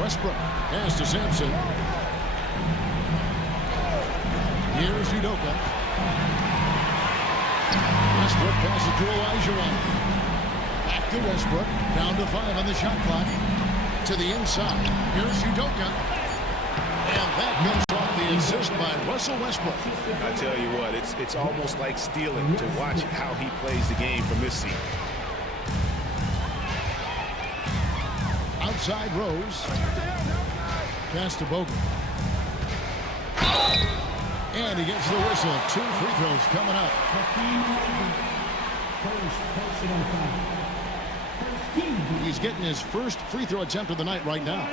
Westbrook. Pass to Sampson. Here's Udoka. Westbrook passes to Olajuwon. Back to Westbrook. Down to 5 on the shot clock. To the inside. Here's Udoka. And that comes off the assist by Russell Westbrook. I tell you what, it's almost like stealing to watch how he plays the game from this seat. Outside Rose. Pass to Bogut. And he gets the whistle. 2 free throws coming up. He's getting his first free throw attempt of the night right now.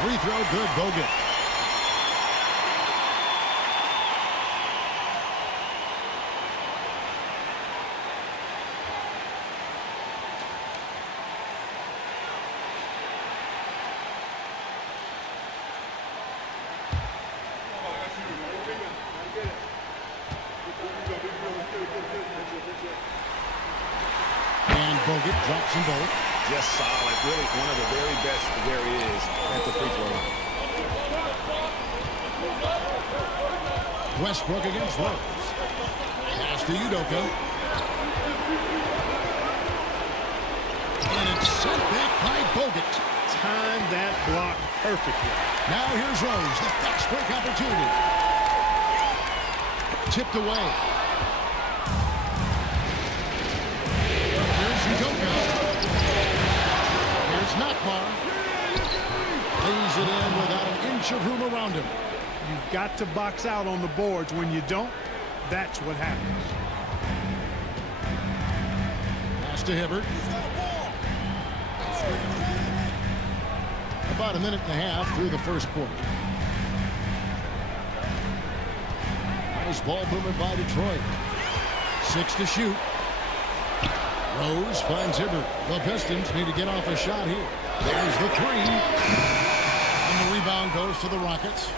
Free throw good, Bogut. And Bogut drops them both. Just solid. Really one of the very best there is at the free throw line. Westbrook against Rose. Pass to Udoka. And it's sent back by Bogut. Timed that block perfectly. Now here's Rose. The fast break opportunity. Tipped away. Here's Udoka. Here's Nakbar. Lays it in without an inch of room around him. You've got to box out on the boards. When you don't, that's what happens. Pass to Hibbert. About a minute and a half through the first quarter. Nice ball movement by Detroit. 6 to shoot. Rose finds Hibbert. The Pistons need to get off a shot here. There's the 3. And the rebound goes to the Rockets.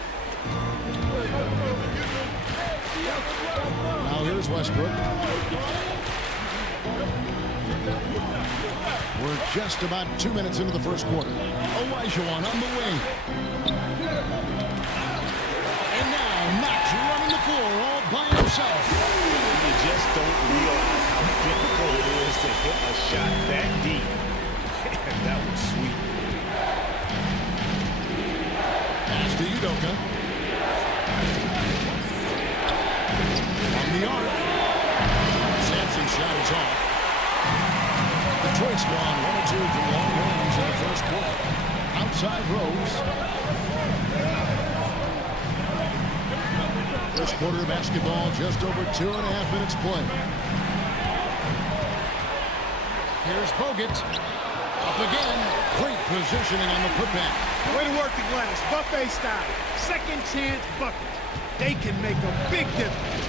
Now here's Westbrook. We're just about 2 minutes into the first quarter. Olajuwon on the wing. And now Knox running the floor all by himself. You just don't realize how difficult it is to hit a shot that deep. And that was sweet. Pass to Udoka. On the arc. Sampson's shot is off. Detroit's gone 1-2 from long range in the first quarter. Outside Rose. First quarter of basketball, just over 2.5 minutes play. Here's Bogut. Up again. Great positioning on the putback. Way to work the glass. Buffet style. Second chance bucket. They can make a big difference.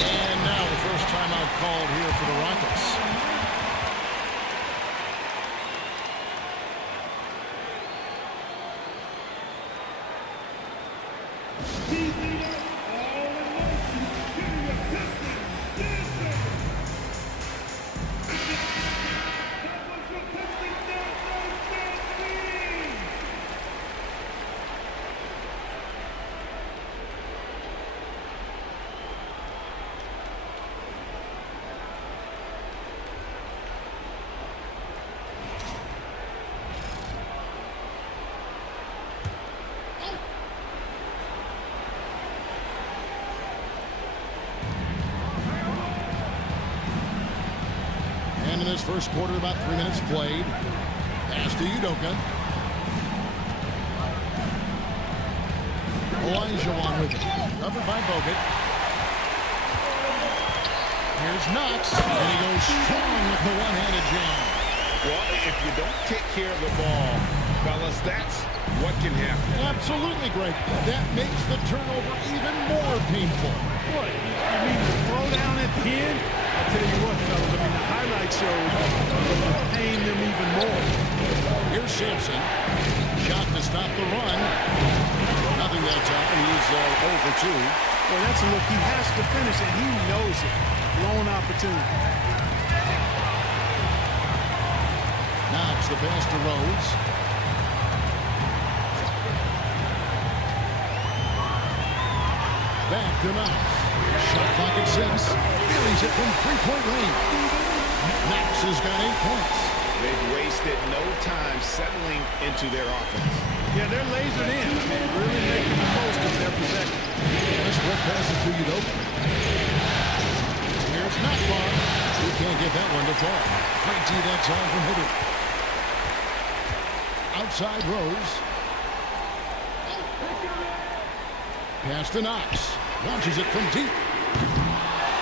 And now the first timeout called here for the Rockets. And in this first quarter, about 3 minutes played. Pass to Udoka. Olajuwon with it. Covered by Bogut. Here's Knox. And he goes strong with the one-handed jam. Well, if you don't take care of the ball, fellas, that's what can happen. Absolutely, Greg. That makes the turnover even more painful. What? You mean the throwdown at the end? I tell you what, fellas, I mean, the highlight shows pain them even more. Here's Sampson. Shot to stop the run. Nothing that time. He's 0 for 2. Well, that's a look. He has to finish it. He knows it. Blown opportunity. Knox the pass to Rose. Back to Knox. Shot clock at 6. Buries it from three-point range. Knox has got 8 points. They've wasted no time settling into their offense. Yeah, they're lasered in. I mean, really making the most of their possession. Westbrook passes to Udoka. Here's Knockbar. He can't get that one to fall. Great D that time from Hibbert. Outside Rose. Pass to Knox. Launches it from deep.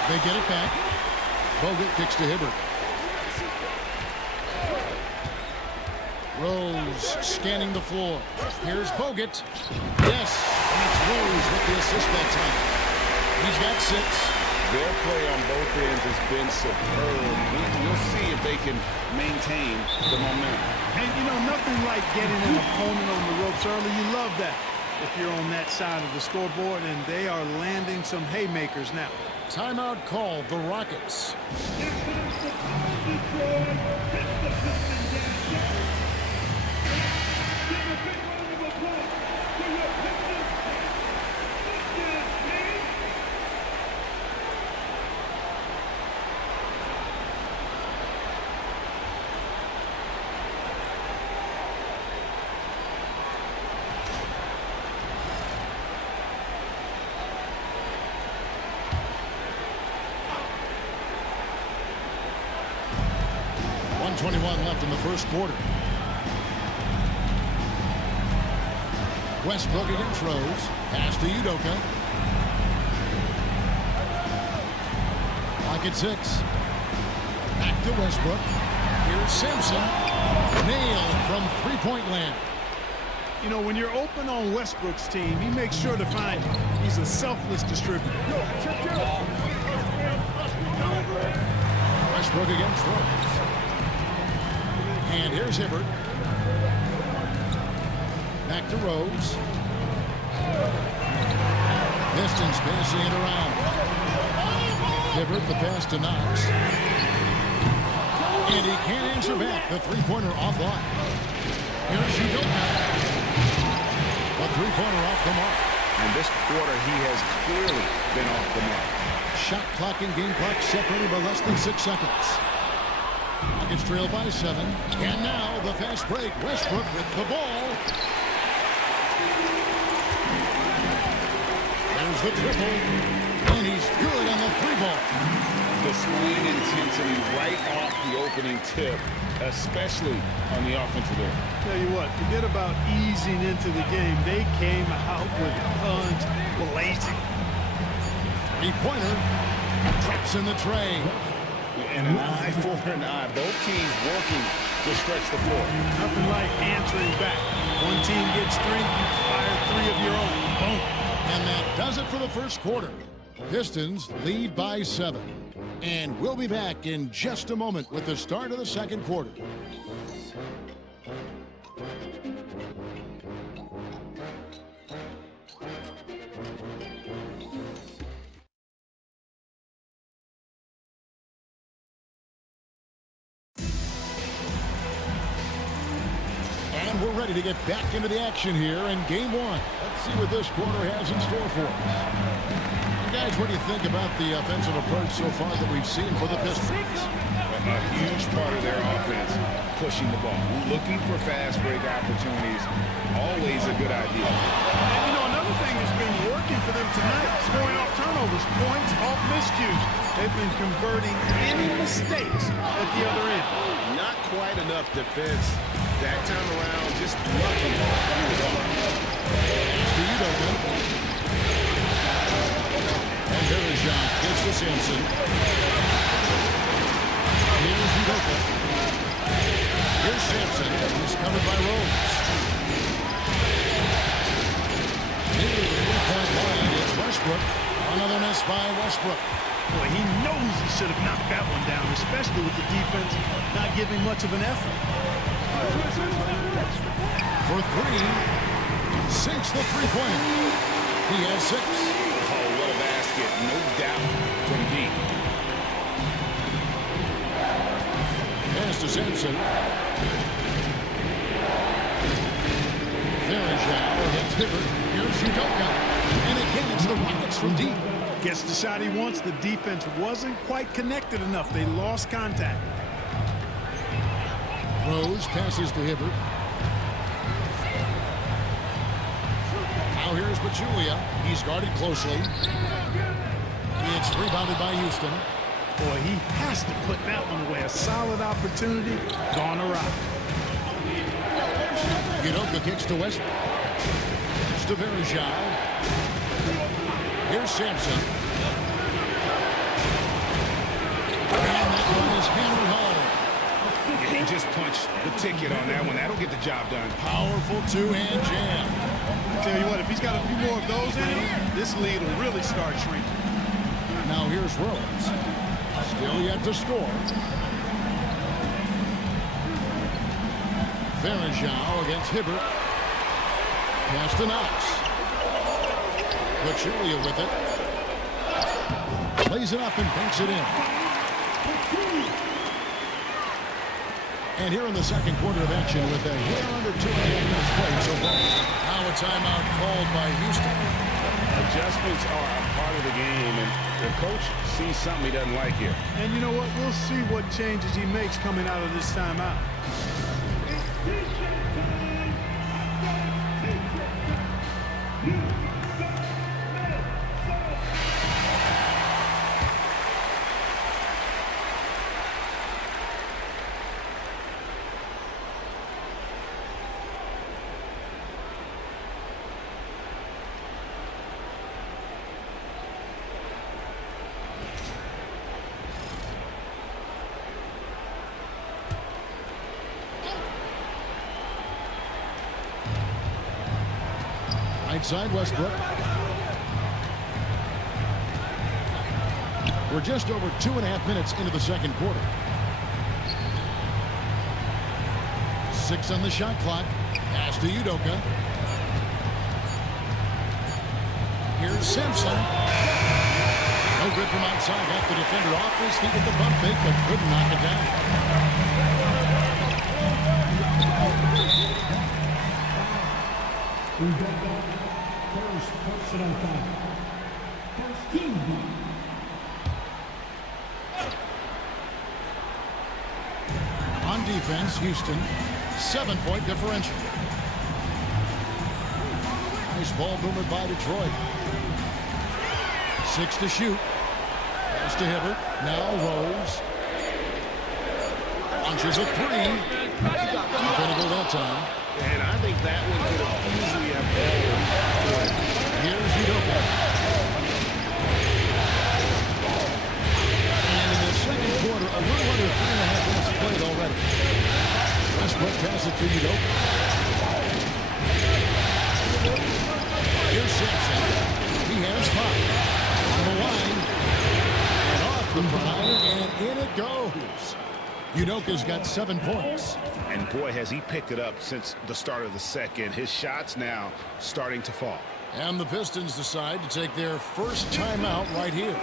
They get it back. Bogut kicks to Hibbert. Rose scanning the floor. Here's Bogut. Yes, and it's Rose with the assist that time. He's got 6. Their play on both ends has been superb. We'll see if they can maintain the momentum. And, you know, nothing like getting an opponent on the ropes early. You love that if you're on that side of the scoreboard, and they are landing some haymakers now. Timeout called the Rockets. .21 left in the first quarter. Westbrook against Rose. Pass to Udoka. Clock at 6. Back to Westbrook. Here's Sampson. Nailed from three-point land. You know, when you're open on Westbrook's team, he makes sure to find you. He's a selfless distributor. Westbrook against Rose. And here's Hibbert. Back to Rose. Pistons passing it around. Hibbert the pass to Knox. And he can't answer back. The three-pointer offline. Here's Udoka. The three-pointer off the mark. And this quarter, he has clearly been off the mark. Shot clock and game clock separated by less than 6 seconds. Rockets trail by 7. And now the fast break. Westbrook with the ball. There's the triple. And he's good on the 3-ball. Displaying intensity right off the opening tip, especially on the offensive end. Tell you what, forget about easing into the game. They came out with guns blazing. Three-pointer. Drops in the tray. And an eye for an eye. Both teams working to stretch the floor. Nothing like answering back. One team gets 3, you fire 3 of your own. Boom. And that does it for the first quarter. Pistons lead by 7. And we'll be back in just a moment with the start of the second quarter. And we're ready to get back into the action here in game 1. Let's see what this quarter has in store for us. Guys, what do you think about the offensive approach so far that we've seen for the Pistons? A huge part of their offense, pushing the ball, looking for fast break opportunities. Always a good idea. And, you know, another thing that's been working for them tonight, scoring off turnovers, points off miscues. They've been converting any mistakes at the other end. Not quite enough defense that time around, just lucky. He was off. To Udoka. And there is John. Gets to Sampson. Here's Udoka. Here's Sampson. He's covered by Rose. Another miss by Westbrook. Boy, he knows he should have knocked that one down, especially with the defense not giving much of an effort. For three, sinks the three-pointer. He has 6. Oh, what a basket. No doubt from deep. Pass to Sampson. Verajao hits Hibbert. Here's Udoka. And again, it's the Rockets from deep. Gets the shot he wants. The defense wasn't quite connected enough. They lost contact. Rose passes to Hibbert. Now here's Pachulia. He's guarded closely. It's rebounded by Houston. Boy, he has to put that one away. A solid opportunity gone awry. Udoka kicks to Westbrook. It's to Verajao. Here's Sampson. And that one is hammered home. He just punched the ticket on that one. That'll get the job done. Powerful two-hand jam. I tell you what, if he's got a few more of those in him, this lead will really start shrinking. Now here's Rose. Still yet to score. Verajao against Hibbert. Pass to Knox. Pachulia with it. Plays it up and banks it in. And here in the second quarter of action with a hair under 2.5 minutes played so far. Now a timeout called by Houston. Adjustments are a part of the game, and the coach sees something he doesn't like here. And you know what? We'll see what changes he makes coming out of this timeout. Right side, Westbrook. We're just over 2.5 minutes into the second quarter. 6 on the shot clock. Pass to Udoka. Here's Simpson. No good from outside. Got the defender off his feet at the bump fake, but couldn't knock it down. First personal foul. First team foul. On defense, Houston, 7-point differential. Nice ball boomer by Detroit. 6 to shoot. Pass to Hibbert. Now Rose. Launches a 3. Not going to go that time. And I think that one could have easily have been. Here's Udoka. And in the second quarter, a little under 3.5 minutes played already. Westbrook passes to Udoka. Here's Simpson. He has 5. On the line. And off the provider, and in it goes. Udoka's got 7 points. And boy, has he picked it up since the start of the second. His shots now starting to fall. And the Pistons decide to take their first timeout right here.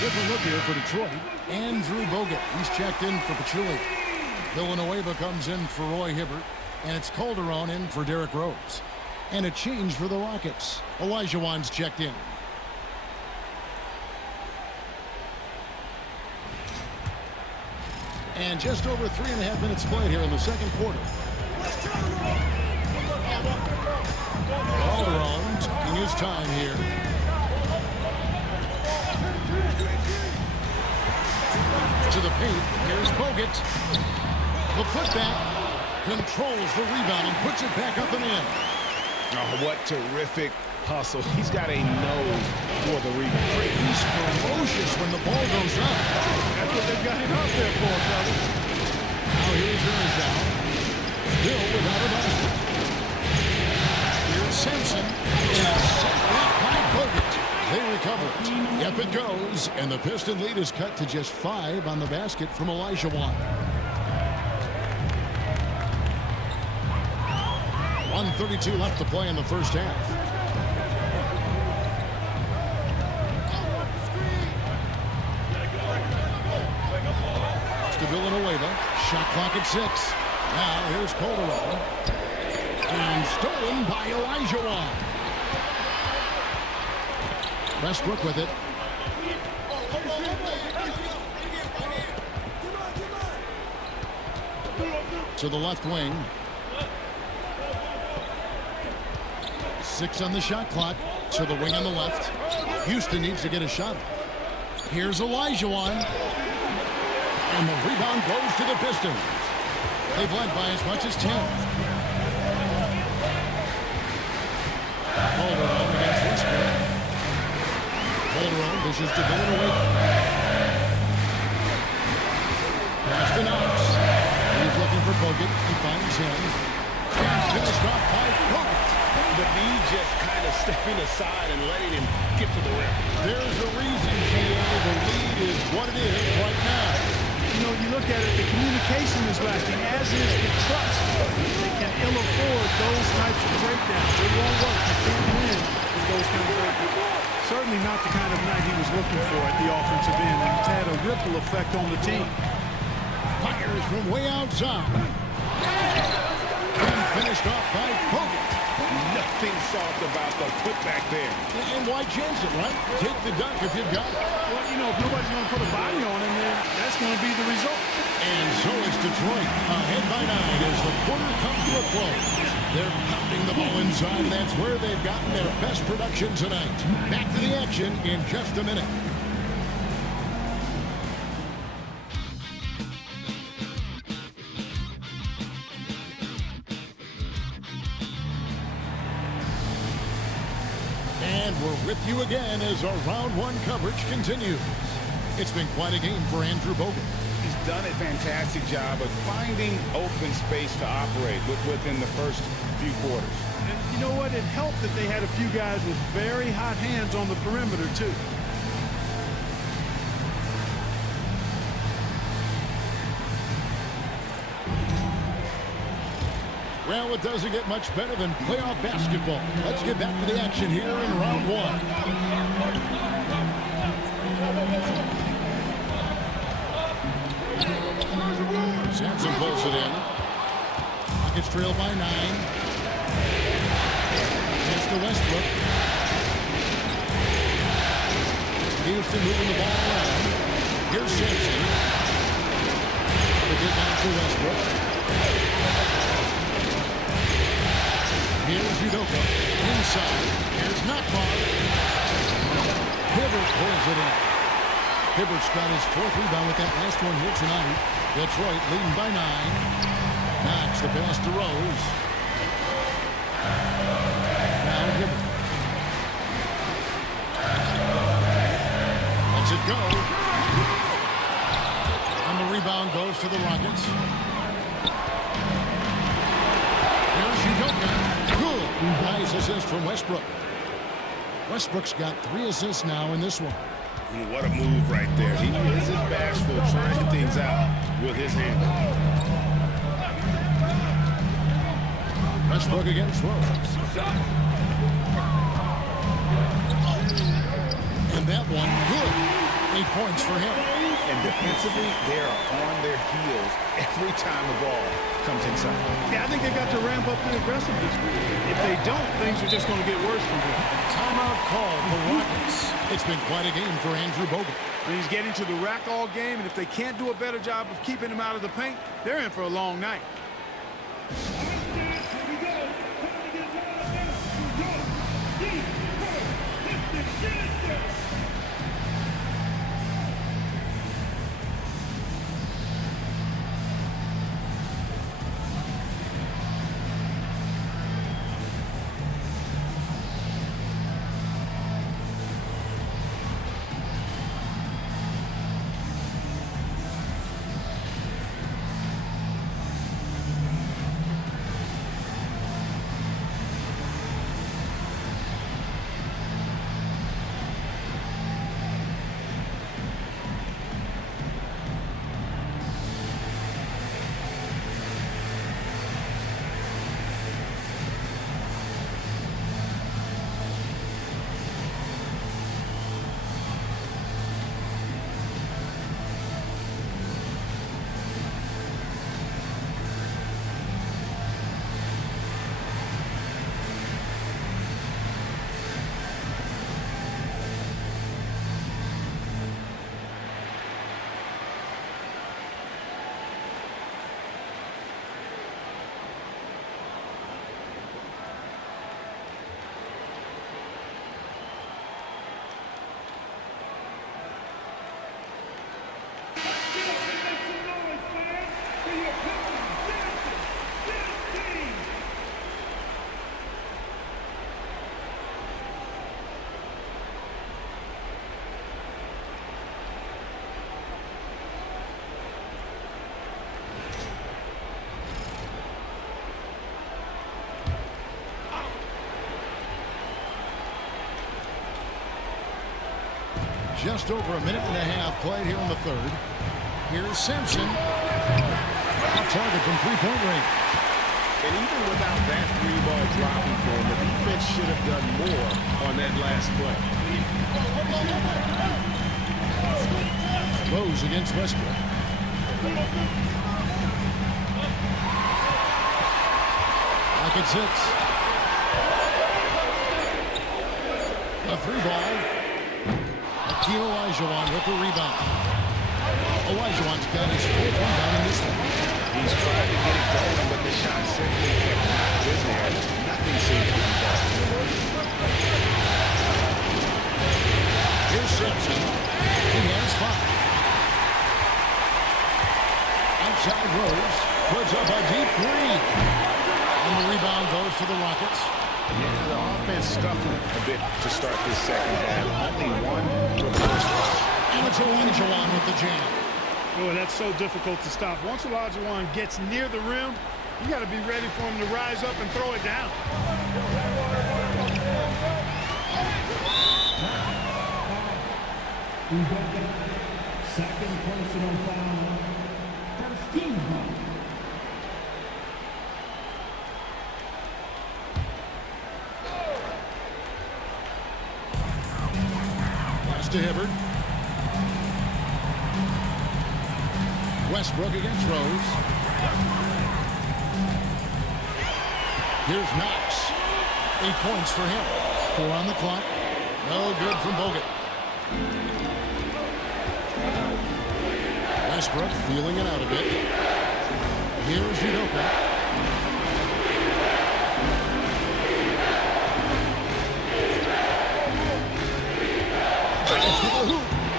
Different look here for Detroit. Andrew Bogut, he's checked in for Pachulia. Villanueva comes in for Roy Hibbert. And it's Calderon in for Derrick Rose. And a change for the Rockets. Elijah Wan's checked in. And just over 3.5 minutes played here in the second quarter. Calderon taking his time here. To the paint. Here's Bogut. The putback controls the rebound and puts it back up and in. Oh, what terrific hustle. He's got a nose for the rebound. He's ferocious when the ball goes up. That's what they've got him out there for, fellas. Now here's Urzal. Still without a basket. Here's Simpson. And set back by Bogut. They recover. Up it goes. And the Piston lead is cut to just 5 on the basket from Olajuwon. 1:32 left to play in the first half. To Villanueva. Shot clock at 6. Now here's Calderon. And stolen by Olajuwon. Westbrook with it. To the left wing. 6 on the shot clock. To the wing on the left. Houston needs to get a shot. Here's Olajuwon. And the rebound goes to the Pistons. They've led by as much as 10. Calderon against Westbrook. Calderon dishes to Villanueva. Pass to Knox. He's looking for Bogut. He finds him. And finished off by Bogut. The knee just kind of stepping aside and letting him get to the rim. There's a reason, G.A. The lead is what it is right now. You know, you look at it, the communication is lacking, as is the trust. They can ill afford those types of breakdowns. It won't work. You can't win with those kind of breakdowns. Certainly not the kind of night he was looking for at the offensive end, and it's had a ripple effect on the team. Fires from way outside. And finished off by Bogut. Nothing soft about the putback there. And why chance it, right? Take the dunk if you've got it. Well, you know, if nobody's going to put a body on him, then that's going to be the result. And so is Detroit, ahead by 9 as the quarter comes to a close. They're pounding the ball inside, and that's where they've gotten their best production tonight. Back to the action in just a minute. And we're with you again as our round 1 coverage continues. It's been quite a game for Andrew Bogut. He's done a fantastic job of finding open space to operate within the first few quarters. And you know what? It helped that they had a few guys with very hot hands on the perimeter, too. Well, it doesn't get much better than playoff basketball. Let's get back to the action here in round 1. Sampson pulls it in. Rockets trail by 9. Here's to Westbrook. Houston moving the ball around. Here's Sampson. They get back to Westbrook. Here's Udoka. Inside. Here's Nakbar. Hibbert pulls it in. Hibbert's got his 4th rebound with that last one here tonight. Detroit leading by 9. Knox the pass to Rose. Now Hibbert. Lets it go. And the rebound goes to the Rockets. Here's Udoka. Good. Nice assist from Westbrook. Westbrook's got 3 assists now in this one. What a move right there. He isn't bashful trying things out with his hand. Westbrook against Rose. And that one, good. 8 points for him. And defensively, they are on their heels every time the ball comes inside. Yeah, I think they got to ramp up the aggressiveness. If they don't, things are just going to get worse from here. Timeout called the Rockets. It's been quite a game for Andrew Bogut. And he's getting to the rack all game, and if they can't do a better job of keeping him out of the paint, they're in for a long night. just over a minute and a half played here in the third. Here's Simpson. Off target from three-point range. And even without that three-ball dropping for him, the defense should have done more on that last play. Rose against Westbrook. Pocket six. A three ball. Akeem Olajuwon with the rebound. Olajuwon's got his fourth rebound in this one. He's trying to get it going, but the shot simply kept not in there. Nothing seems to be falling. Here's Simpson. He has five. Outside Rose. Puts up a deep three. And the rebound goes to the Rockets. Yeah, the offense scuffling a bit to start this second half. Only one for the first half. And it's Olajuwon with the jam. Boy, that's so difficult to stop. Once Olajuwon gets near the rim, you got to be ready for him to rise up and throw it down. Second personal foul. First team foul. Pass to Hibbert. Westbrook against Rose. Here's Knox. 8 points for him. 4 on the clock. No good from Bogut. Westbrook feeling it out a bit. Here's Udoka.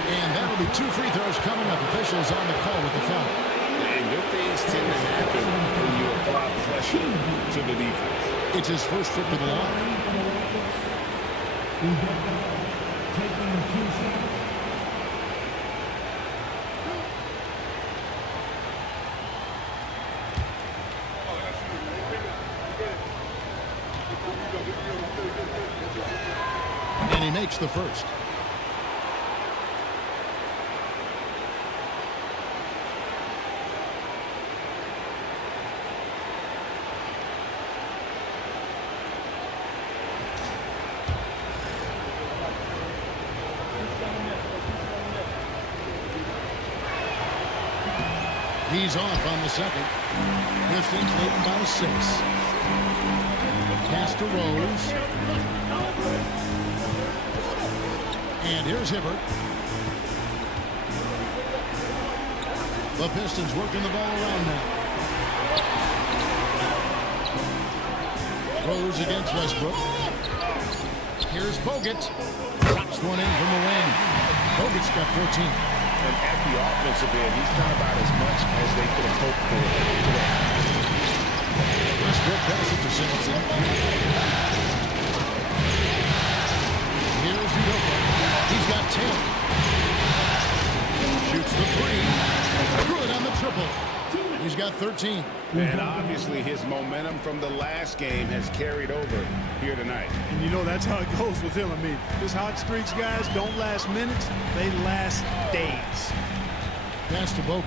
And that'll be 2 free throws coming up. Officials on the call with the foul. And good things tend to happen when you apply pressure to the defense. It's his first trip to the line. Taking 2 shots. And he makes the first. He's off on the second. Pistons leading by 6. Pass to Rose. And here's Hibbert. The Pistons working the ball around now. Rose against Westbrook. Here's Bogut. Drops one in from the wing. Bogut's got 14. And at the offensive end, he's done about as much as they could have hoped for today. Westbrook passes to Simpson. Here's Udoka. He's got 10. Shoots the three. Good on the triple. He's got 13. And obviously his momentum from the last game has carried over here tonight. And you know that's how it goes with him. I mean, his hot streaks, guys, don't last minutes. They last days. Pass to Bogut.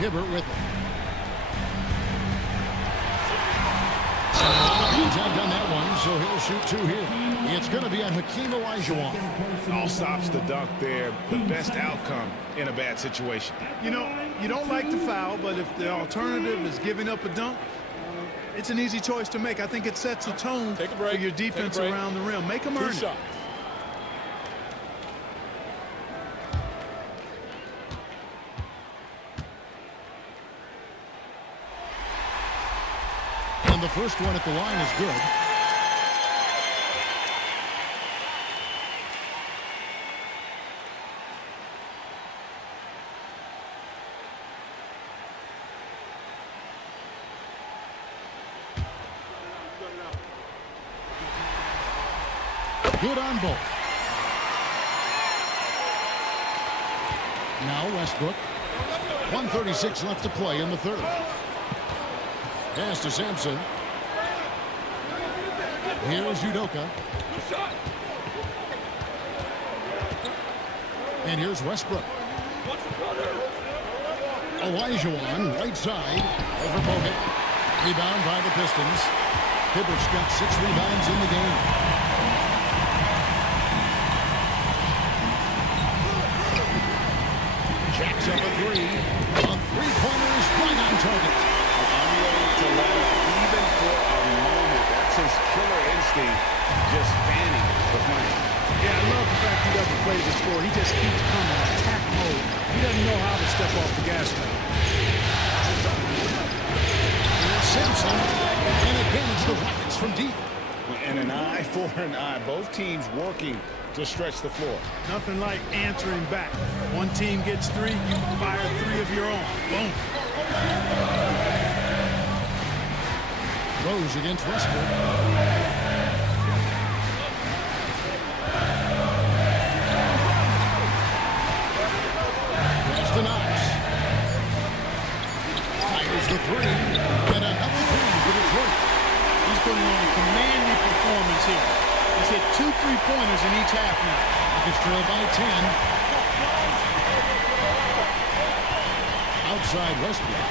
Hibbert with it. Contact on that one, so he'll shoot 2 here. It's going to be on Hakeem Olajuwon. All stops the dunk there. The best outcome in a bad situation. You know, you don't like the foul, but if the alternative is giving up a dunk, it's an easy choice to make. I think it sets a tone for your defense around the rim. Make them earn it. And the first one at the line is good. Good on both. Now Westbrook. 1:36 left to play in the third. Pass to Sampson. Here's Udoka. And here's Westbrook. Olajuwon, right side, over Bogut. Rebound by the Pistons. Hibbert's got 6 rebounds in the game. Jacks up a 3. A three-pointer is right on target. I'm willing to let up even for a moment. That's his killer instinct, just fanning the flame. Yeah, I love the fact he doesn't play the score. He just keeps coming, attack mode. He doesn't know how to step off the gas pedal. Simpson, and again it's the Rockets from deep. And an eye for an eye. Both teams working to stretch the floor. Nothing like answering back. One team gets 3, you fire 3 of your own. Boom. Rose against Westbrook. Preston Knox. Fires the 3. And another 3 for Detroit. He's putting on a commanding performance here. He's hit 2 3-pointers in each half now. Rockets trail by 10. Outside Westbrook.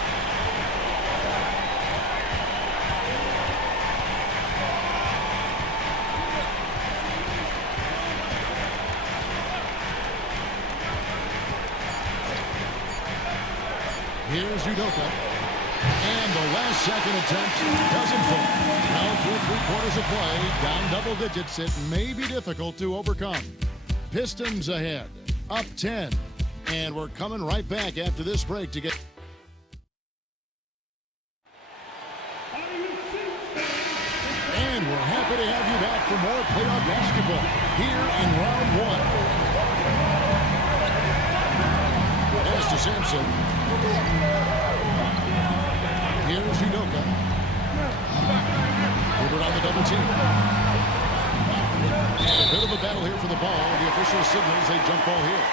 Here's Udoka. And the last second attempt doesn't fall. Now through 3 quarters of play, down double digits, it may be difficult to overcome. Pistons ahead, up 10. And we're coming right back after this break to get... And we're happy to have you back for more playoff basketball here in round 1. Pass to Sampson. Here's Udoka. Hibbert on the double team. And a bit of a battle here for the ball. The official signals a jump ball here.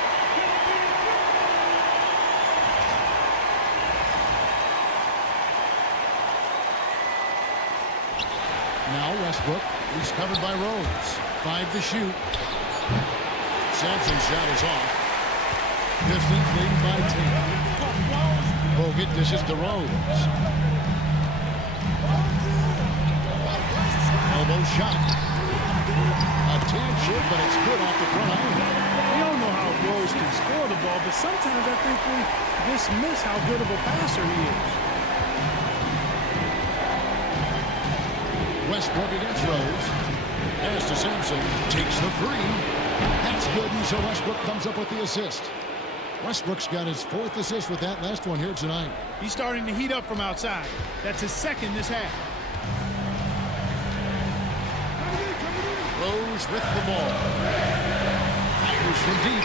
Now Westbrook. He's covered by Rose. 5 to shoot. Sampson's shot is off. Pistons leading by 10. Bogut dishes to Rose. Elbow shot. A tad short, but it's good off the front iron. We don't know how Rose can score the ball, but sometimes I think we dismiss how good of a passer he is. Westbrook against Rose. Pass to Sampson. Takes the 3. That's good, and so Westbrook comes up with the assist. Westbrook's got his 4th assist with that last one here tonight. He's starting to heat up from outside. That's his 2nd this half. Rose with the ball. Fires from deep.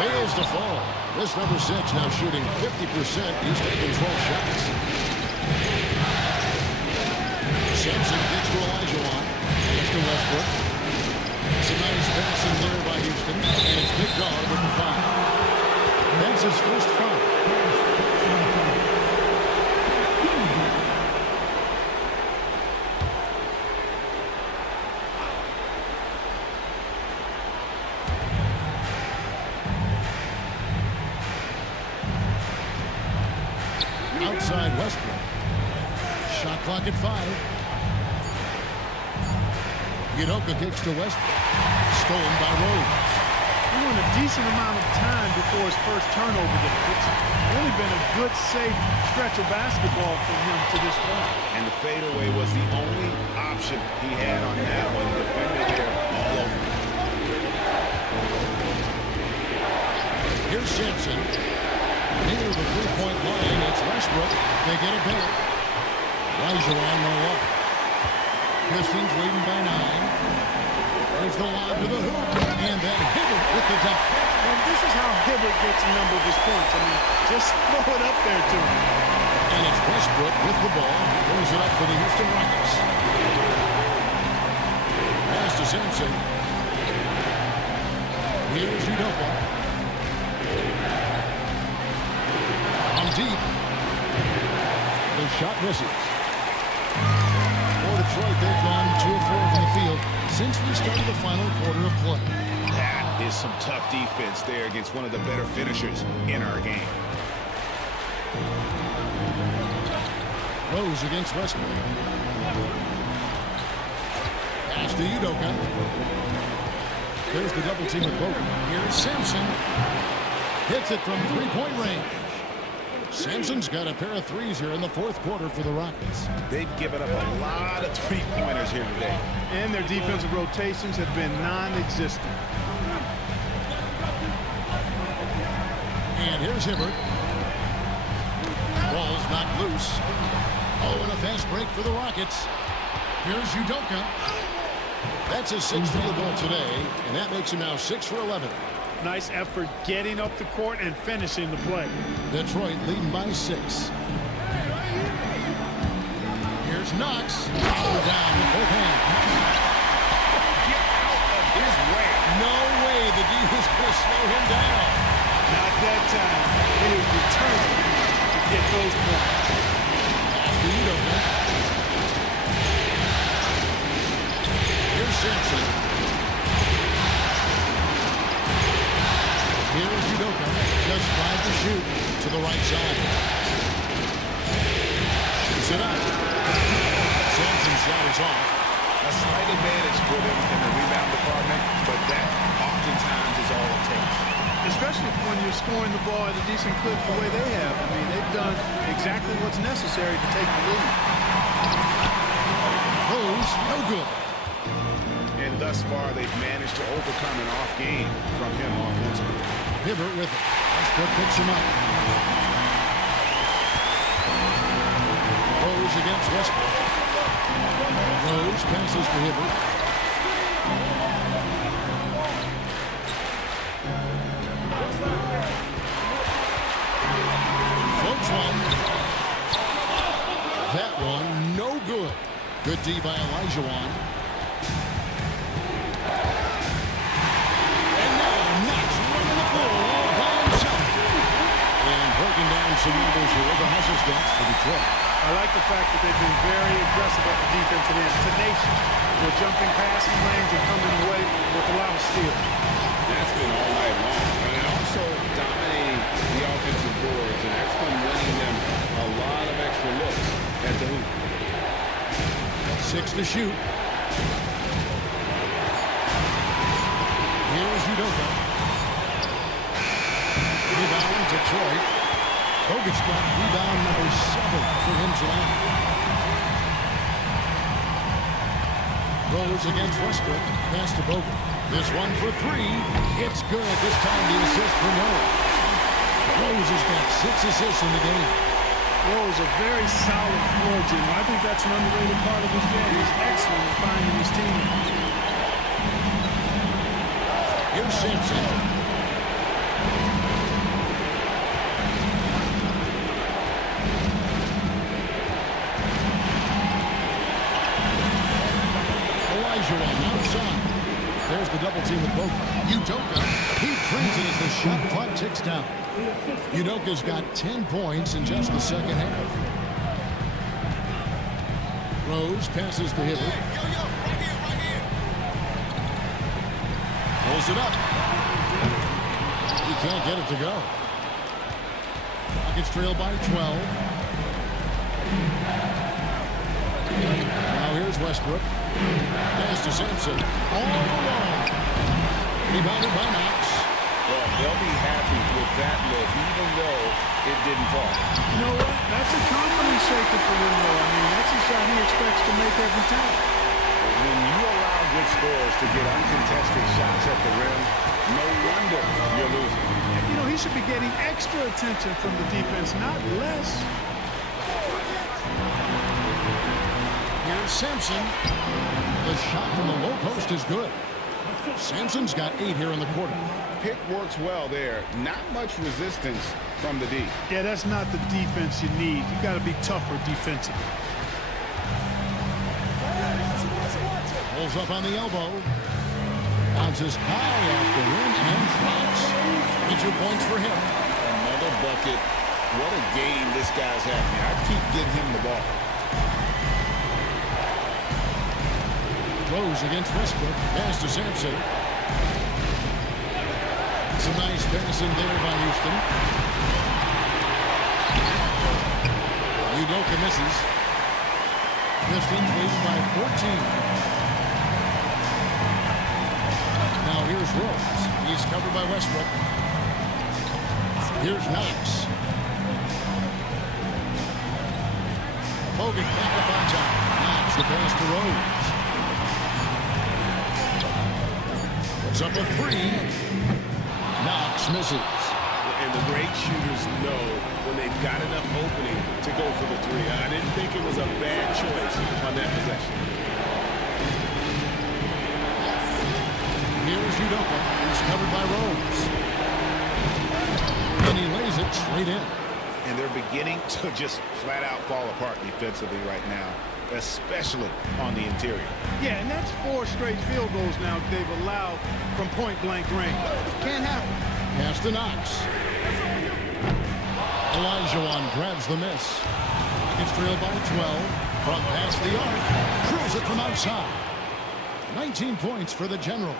Fails to fall. This number 6 now shooting 50%. He's taking 12 shots. Sampson gets to Olajuwon. Gets to Westbrook. It's a nice pass in there by Houston. And it's Big Dog with the foul. That's his first foul. Outside Westbrook. Shot clock at 5. Udoka kicks to Westbrook. Stolen by Rose. He won a decent amount of time before his first turnover there. It's really been a good, safe stretch of basketball for him to this point. And the fadeaway was the only option he had on that one. Defender there all over. Here's Sampson. Near the 3-point line, it's Westbrook. They get it back. Olajuwon no luck. Pistons leading by 9. There's the lob to the hoop, and then Hibbert with the dunk. And this is how Hibbert gets a number of his points. I mean, just throw it up there to him. And it's Westbrook with the ball. Brings it up for the Houston Rockets. Pass to Sampson. Here's Udoka. On deep. The shot misses. For Detroit, they've gone 2 of 4 from the field. since we started the final quarter of play. That is some tough defense there against one of the better finishers in our game. Rose against Westbrook. Pass to Udoka. There's the double team with Bogan. Here's Sampson. Hits it from three-point range. Sampson's got a pair of threes here in the fourth quarter for the Rockets. They've given up a lot of three-pointers here today. And their defensive rotations have been non-existent. And here's Hibbert. Ball's knocked loose. Oh, and a fast break for the Rockets. Here's Udoka. That's his sixth field goal today, and that makes him now 6 for 11. Nice effort getting up the court and finishing the play. Detroit leading by 6. Here's Knox. Oh, down with both hands. Get out of his way. No way the D was going to slow him down. Not that time. He was determined to get those points. After Udoka. Here's Sampson. Here's Udoka. Just 5 to shoot to the right side. Shoots it up. Sampson's shot is off. A slight advantage for them in the rebound department, but that oftentimes is all it takes. Especially when you're scoring the ball at a decent clip the way they have. I mean, they've done exactly what's necessary to take the lead. Rose, no good. And thus far, they've managed to overcome an off game from him offensively. Hibbert with it. Westbrook picks him up. Rose against Westbrook. Rose passes to Hibbert. Floats one. That one, no good. Good D by Olajuwon. And now Knox running the floor all by himself. And breaking down some numbers here, the hustle stats for Detroit. I like the fact that they've been very aggressive at the defensive end. Tenacious. They're jumping passing lanes and coming away with a lot of steal. That's been all night long. And also dominating the offensive boards, and that's been winning them a lot of extra looks at the hoop. 6 to shoot. Here's Udoka. Rebound, Detroit. Bogut's got rebound number 7 for him tonight. Rose against Westbrook. Pass to Bogut. This one for 3. It's good. This time the assist for Rose. Rose has got 6 assists in the game. Rose, a very solid floor general. I think that's an underrated part of his game. He's excellent at finding his teammates. Here's Sampson. Olajuwon outside. There's the double team with Bogut. Udoka. He brings it as the shot clock ticks down. Udoka's got 10 points in just the second half. Rose passes to Hibbert. Pulls it up. He can't get it to go. Rockets trail by 12. Now here's Westbrook. Pass to Sampson. All alone. Rebounded by Knox. Well, they'll be happy with that look, even though it didn't fall. You know what? That's a confidence shaker for him, though. I mean, that's a shot he expects to make every time. When you allow good scorers to get uncontested shots at the rim, no wonder you're losing. You know, he should be getting extra attention from the defense, not less. Here's Sampson. The shot from the low post is good. Sampson's got 8 here in the quarter. Pick works well there. Not much resistance from the D. Yeah, that's not the defense you need. You got to be tougher defensively. Pulls up on the elbow. Bounces high off the rim and drops. 22 points for him. Another bucket. What a game this guy's having. I keep getting him the ball. Rose against Westbrook. Pass to Sampson. It's a nice pass in there by Houston. Udoka misses. Pistons leading by 14. Now here's Rose. He's covered by Westbrook. Here's Knox. Bogut back up on top. Knox the pass to Rose. Puts up a three. Knox misses. And the great shooters know when they've got enough opening to go for the three. I didn't think it was a bad choice on that possession. Here's Udoka. He's covered by Rose. And he lays it straight in. And they're beginning to just flat out fall apart defensively right now, especially on the interior. Yeah, and that's 4 straight field goals now they've allowed from point-blank range. Can't happen. Pass to Knox. Olajuwon grabs the miss. It's trailed by 12 from past the arc. Drills it from outside. 19 points for the General.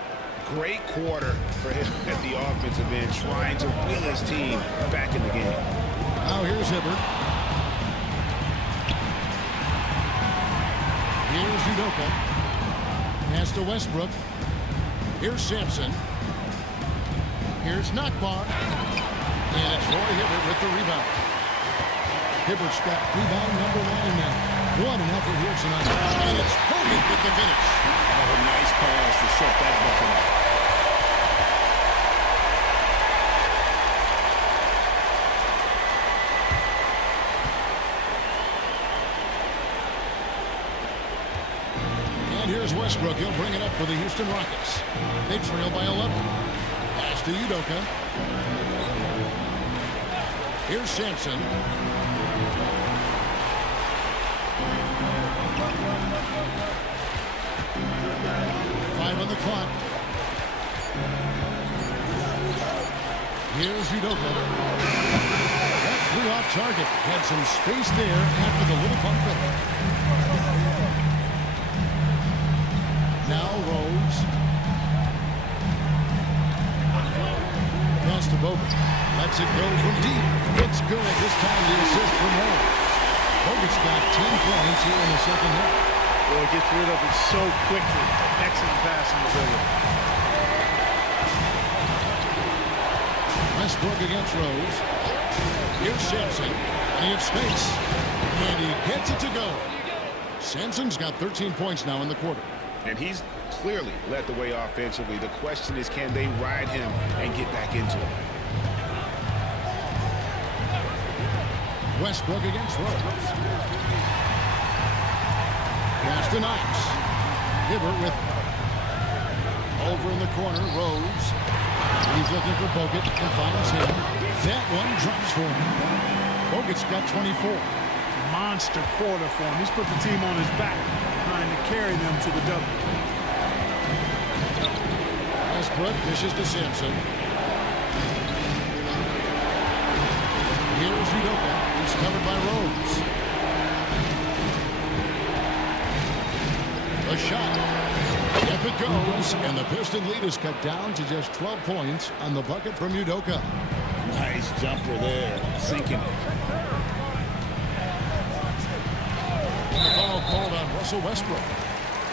Great quarter for him at the offensive end, trying to wheel his team back in the game. Now here's Hibbert. Here's Udoka. Pass to Westbrook. Here's Sampson. Here's Nakbar. And it's Roy Hibbert with the rebound. Hibbert's got rebound number 9 now. What an effort here tonight. And it's Bogut with the finish. Oh, a nice pass to set that bucket up. Here's Westbrook. He'll bring it up for the Houston Rockets. They trail by 11. Pass to Udoka. Here's Sampson. Five on the clock. Here's Udoka. That free off target. Had some space there after the little pump fake. Now Rose. Pass to Bogut. Lets it go from deep. It's good. This time the assist from Rose. Bogut's got 10 points here in the second half. Boy, gets rid of it so quickly. Excellent passing ability. Westbrook against Rose. Here's Sampson. And he has space. And he gets it to go. Sampson's got 13 points now in the quarter. And he's clearly led the way offensively. The question is, can they ride him and get back into it? Westbrook against Rose. Pass to Knox. Hibbert with over in the corner. Rose. He's looking for Bogut and finds him. That one drops for him. Bogut's got 24. Monster quarter for him. He's put the team on his back, trying to carry them to the W. Westbrook dishes to Sampson. Here's Udoka. He's covered by Rose. A shot. Up it goes. And the Piston lead is cut down to just 12 points on the bucket from Udoka. Nice jumper there, sinking it. The foul called on Russell Westbrook.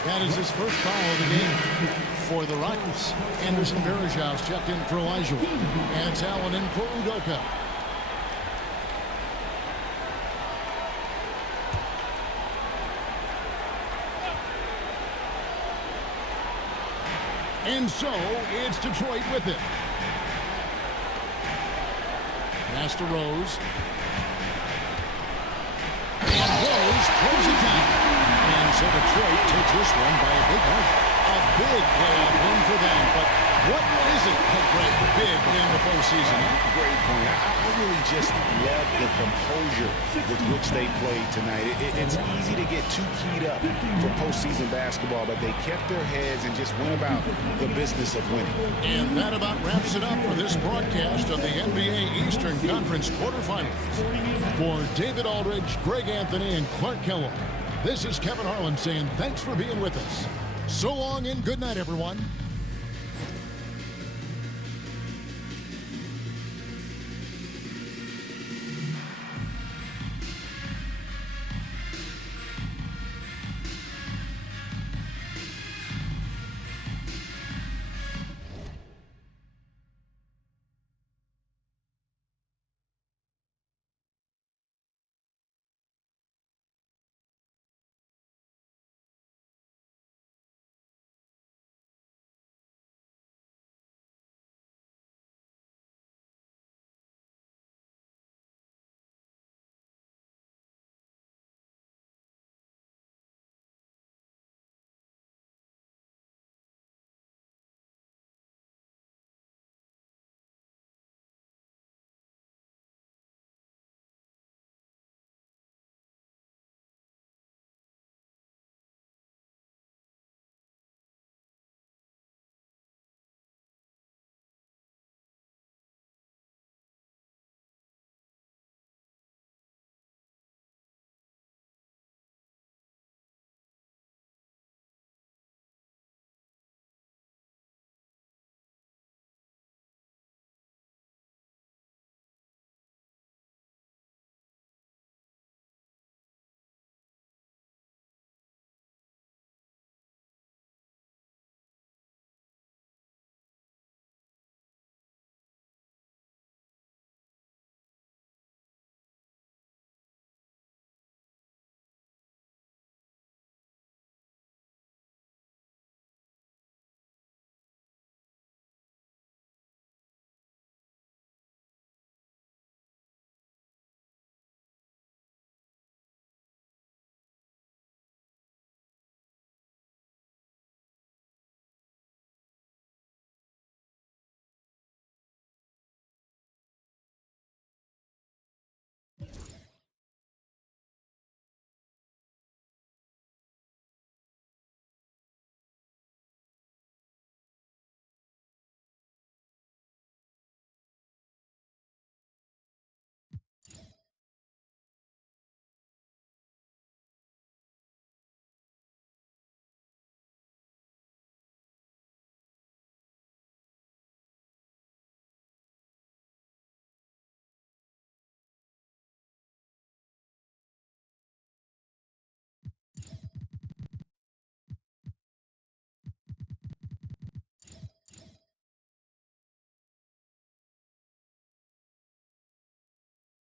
That is his first foul of the game for the Rockets. Anderson Varejão's checked in for Elijah. And it's Allen in for Udoka. And so, it's Detroit with it. Pass to Rose. And Rose throws it down. And so Detroit takes this one by a big margin. A big playoff win for them. But what isn't a great big win the postseason? Great point. I really just love the composure with which they played tonight. It's easy to get too keyed up for postseason basketball, but they kept their heads and just went about the business of winning. And that about wraps it up for this broadcast of the NBA Eastern Conference quarterfinals. For David Aldridge, Greg Anthony, and Clark Kellogg, this is Kevin Harlan saying thanks for being with us. So long and good night, everyone.